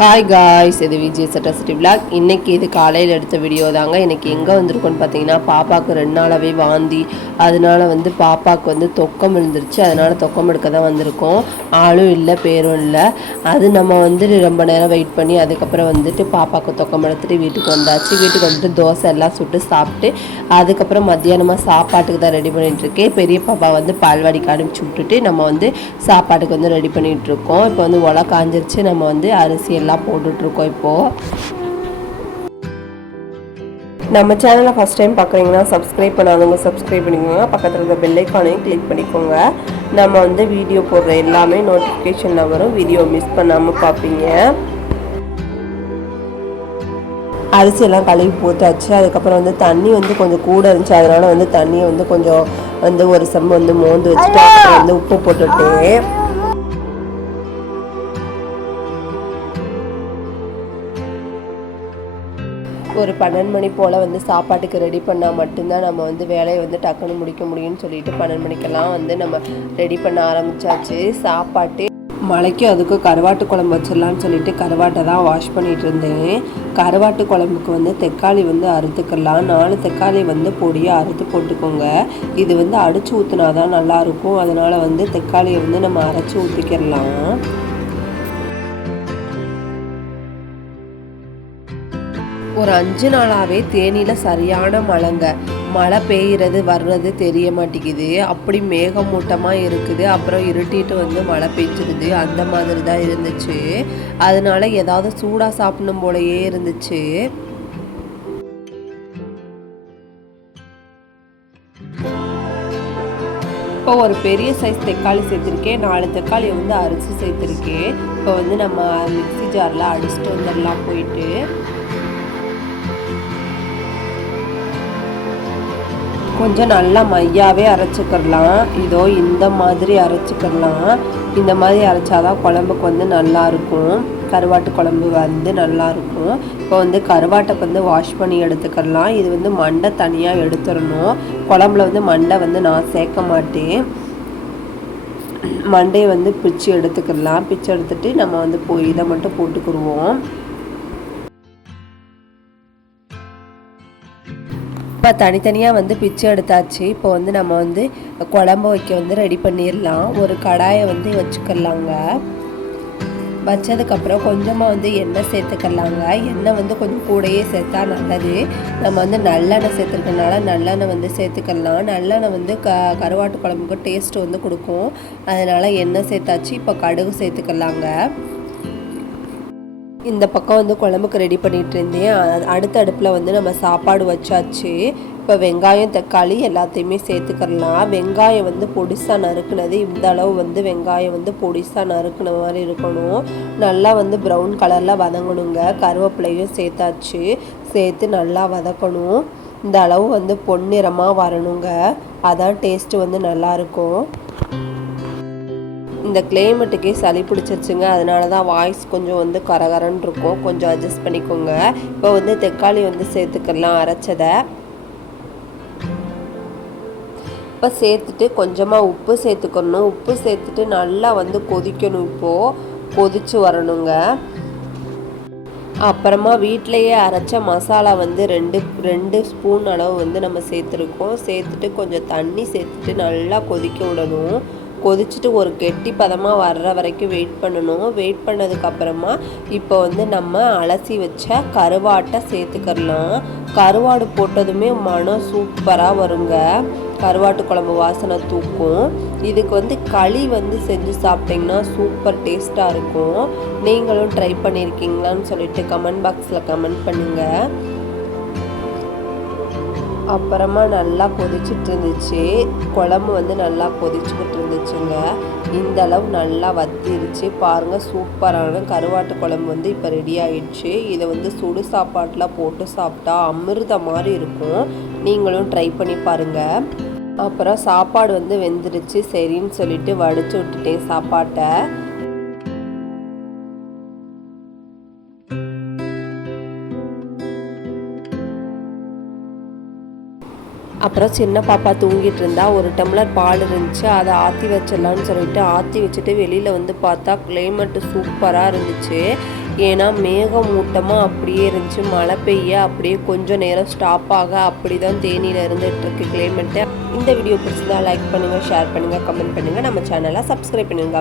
Hi guys, இது Vijay சட்டசிட்டி vlog. இன்றைக்கி இது காலையில் எடுத்த வீடியோ தாங்க. இன்றைக்கி எங்கே வந்திருக்கோன்னு பார்த்தீங்கன்னா, பாப்பாவுக்கு 2 நாளாகவே வாந்தி, அதனால் பாப்பாவுக்கு தொக்கம் விழுந்துருச்சு. அதனால் தொக்கம் எடுக்க தான் வந்திருக்கோம். ஆளும் இல்லை, பேரும் இல்லை. அது நம்ம ரொம்ப நேரம் வெயிட் பண்ணி அதுக்கப்புறம் பாப்பாவுக்கு தொக்கம் எடுத்துகிட்டு வீட்டுக்கு வந்தாச்சு. வீட்டுக்கு வந்துட்டு தோசை எல்லாம் சுட்டு சாப்பிட்டு அதுக்கப்புறம் மத்தியானமாக சாப்பாட்டுக்கு தான் ரெடி பண்ணிகிட்ருக்கேன். பெரிய பாப்பா பால்வாடிக்கு அனுப்பிச்சி விட்டுட்டு நம்ம சாப்பாட்டுக்கு ரெடி பண்ணிகிட்ருக்கோம். இப்போ உலை காஞ்சிருச்சு. நம்ம அரிசி எல்லாம் போட்டுட்ருக்கோம். இப்போது நம்ம சேனலை ஃபஸ்ட் டைம் பார்க்குறீங்கன்னா சப்ஸ்கிரைப் பண்ணாதவங்க சப்ஸ்கிரைப் பண்ணிக்கோங்க. பக்கத்தில் இருக்க பெல் ஐக்கானையும் கிளிக் பண்ணிக்கோங்க. நம்ம வீடியோ போடுற எல்லாமே நோட்டிஃபிகேஷனில் வரும். வீடியோ மிஸ் பண்ணாமல் பார்ப்பீங்க. அரிசியெல்லாம் கழுவி போட்டாச்சு. அதுக்கப்புறம் தண்ணி கொஞ்சம் கூட இருந்துச்சு. அதனால் தண்ணியை கொஞ்சம் ஒரு செம்பு மோந்து வச்சுட்டு அப்புறம் உப்பு போட்டுட்டு ஒரு 12 மணி போல் சாப்பாட்டுக்கு ரெடி பண்ணால் மட்டும்தான் நம்ம வேலையை டக்குன்னு முடிக்க முடியும்னு சொல்லிட்டு 12 மணிக்கெல்லாம் நம்ம ரெடி பண்ண ஆரம்பித்தாச்சு. சாப்பாட்டு மழைக்கும் அதுக்கும் கருவாட்டு குழம்பு வச்சிடலான்னு சொல்லிட்டு கருவாட்டை தான் வாஷ் பண்ணிகிட்டு இருந்தேன். கருவாட்டு குழம்புக்கு தக்காளி அறுத்துக்கலாம். 4 தக்காளி பொடியாக அறுத்து போட்டுக்கோங்க. இது அடித்து ஊற்றினா தான் நல்லாயிருக்கும். அதனால் தக்காளியை நம்ம அரைச்சி ஊற்றிக்கிடலாம். ஒரு 5 நாளாகவே தேனியில் சரியான மழை பெய்கிறது வர்றது தெரிய மாட்டேங்குது. அப்படி மேகமூட்டமாக இருக்குது. அப்புறம் இருட்டிட்டு மழை பெய்ஞ்சிருது. அந்த மாதிரி தான் இருந்துச்சு. அதனால ஏதாவது சூடாக சாப்பிடணும் போலயே இருந்துச்சு. இப்போ ஒரு பெரிய சைஸ் தக்காளி சேர்த்துருக்கேன். 4 தக்காளி அரிசி சேர்த்துருக்கேன். இப்போ நம்ம மிக்ஸி ஜாரில் அடிச்சுட்டு வந்துடலாம். போயிட்டு கொஞ்சம் நல்லா மையாவே அரைச்சிக்கிடலாம். இதோ இந்த மாதிரி அரைச்சிக்கிடலாம். இந்த மாதிரி அரைச்சாதான் குழம்புக்கு நல்லாயிருக்கும். கருவாட்டு குழம்பு நல்லாயிருக்கும். இப்போ கருவாட்டை வாஷ் பண்ணி எடுத்துக்கிடலாம். இது மண்டை தனியாக எடுத்துடணும். குழம்புல மண்டை நான் சேர்க்க மாட்டேன். மண்டையை பிச்சு எடுத்துக்கிடலாம். பிச்சு எடுத்துட்டு நம்ம போய் இதை மட்டும் போட்டுக்கிடுவோம். இப்போ தனித்தனியாக பிச்சு எடுத்தாச்சு. இப்போ நம்ம குழம்பு வைக்க ரெடி பண்ணிடலாம். ஒரு கடாயை வச்சுக்கலாங்க. வச்சதுக்கப்புறம் கொஞ்சமாக எண்ணெய் சேர்த்துக்கலாங்க. எண்ணெய் கொஞ்சம் கூடையே சேர்த்தா நல்லது. நம்ம நல்லெண்ணெய் சேர்த்துருக்கனால நல்லெண்ணெய் சேர்த்துக்கலாம். நல்லெண்ணெய் கருவாட்டு குழம்புக்கு டேஸ்ட்டு கொடுக்கும். அதனால் எண்ணெய் சேர்த்தாச்சு. இப்போ கடுகு சேர்த்துக்கலாங்க. இந்த பக்கம் குழம்புக்கு ரெடி பண்ணிகிட்டு இருந்தேன். அடுத்த அடுப்பில் நம்ம சாப்பாடு வச்சாச்சு. இப்போ வெங்காயம் தக்காளி எல்லாத்தையுமே சேர்த்துக்கலாம். வெங்காயம் பொடிசாக நறுக்குனது இந்த அளவு வெங்காயம் பொடிசாக நறுக்குன மாதிரி இருக்கணும். நல்லா ப்ரௌன் கலரில் வதங்கணுங்க. கருவேப்பிலையும் சேர்த்தாச்சு. சேர்த்து நல்லா வதக்கணும். இந்த அளவு பொன்னிறமாக வரணுங்க. அதான் டேஸ்ட்டு நல்லாயிருக்கும். இந்த கிளைமேட்டுக்கே சளி பிடிச்சிருச்சுங்க. அதனால தான் வாய்ஸ் கொஞ்சம் கரகரன்னு இருக்கும். கொஞ்சம் அட்ஜஸ்ட் பண்ணிக்கோங்க. இப்போ தக்காளி சேர்த்துக்கலாம் அரைச்சதை. இப்போ சேர்த்துட்டு கொஞ்சமாக உப்பு சேர்த்துக்கணும். உப்பு சேர்த்துட்டு நல்லா கொதிக்கணும். இப்போது கொதிச்சு வரணுங்க. அப்புறமா வீட்டிலையே அரைச்ச மசாலா 2 ஸ்பூன் அளவு நம்ம சேர்த்துருக்கோம். சேர்த்துட்டு கொஞ்சம் தண்ணி சேர்த்துட்டு நல்லா கொதிக்க விடணும். கொதிச்சுட்டு ஒரு கெட்டி பதமாக வர்ற வரைக்கும் வெயிட் பண்ணணும். வெயிட் பண்ணதுக்கப்புறமா இப்போ நம்ம அலசி வச்ச கருவாட்டை சேர்த்துக்கலாம். கருவாடு போட்டதுமே மனம் சூப்பராக வருங்க. கருவாட்டு குழம்பு வாசனை தூக்கும். இதுக்கு களி செஞ்சு சாப்பிட்டிங்கன்னா சூப்பர் டேஸ்ட்டாக இருக்கும். நீங்களும் ட்ரை பண்ணியிருக்கீங்களான்னு சொல்லிட்டு கமெண்ட் பாக்ஸில் கமெண்ட் பண்ணுங்கள். அப்புறமா நல்லா கொதிச்சுட்டு இருந்துச்சு. குழம்பு நல்லா கொதிச்சுக்கிட்டு இருந்துச்சுங்க. இந்த அளவு நல்லா வத்திருச்சு பாருங்கள். சூப்பரான கருவாட்டு குழம்பு இப்போ ரெடி ஆயிடுச்சு. இதை சுடு சாப்பாட்டில் போட்டு சாப்பிட்டா அமிர்த மாதிரி இருக்கும். நீங்களும் ட்ரை பண்ணி பாருங்கள். அப்புறம் சாப்பாடு வெந்துருச்சு. சரின்னு சொல்லிட்டு வடிச்சு விட்டுட்டேன் சாப்பாட்டை. அப்புறம் சின்ன பாப்பா தூங்கிட்டு இருந்தா. ஒரு டம்ளர் பால் இருந்துச்சு, அதை ஆற்றி வச்சிடலான்னு சொல்லிட்டு ஆற்றி வச்சுட்டு வெளியில் வந்து பார்த்தா கிளைமேட்டு சூப்பராக இருந்துச்சு. ஏன்னா மேகமூட்டமாக அப்படியே இருந்துச்சு, மழை பெய்ய அப்படியே கொஞ்சம் நேரம் ஸ்டாப் ஆக அப்படி தான் தேனியில் இருந்துகிட்ருக்கு கிளைமேட்டு. இந்த வீடியோ பிடிச்சிருந்தா லைக் பண்ணுங்கள், ஷேர் பண்ணுங்கள், கமெண்ட் பண்ணுங்கள், நம்ம சேனலை சப்ஸ்கிரைப் பண்ணுங்கள்.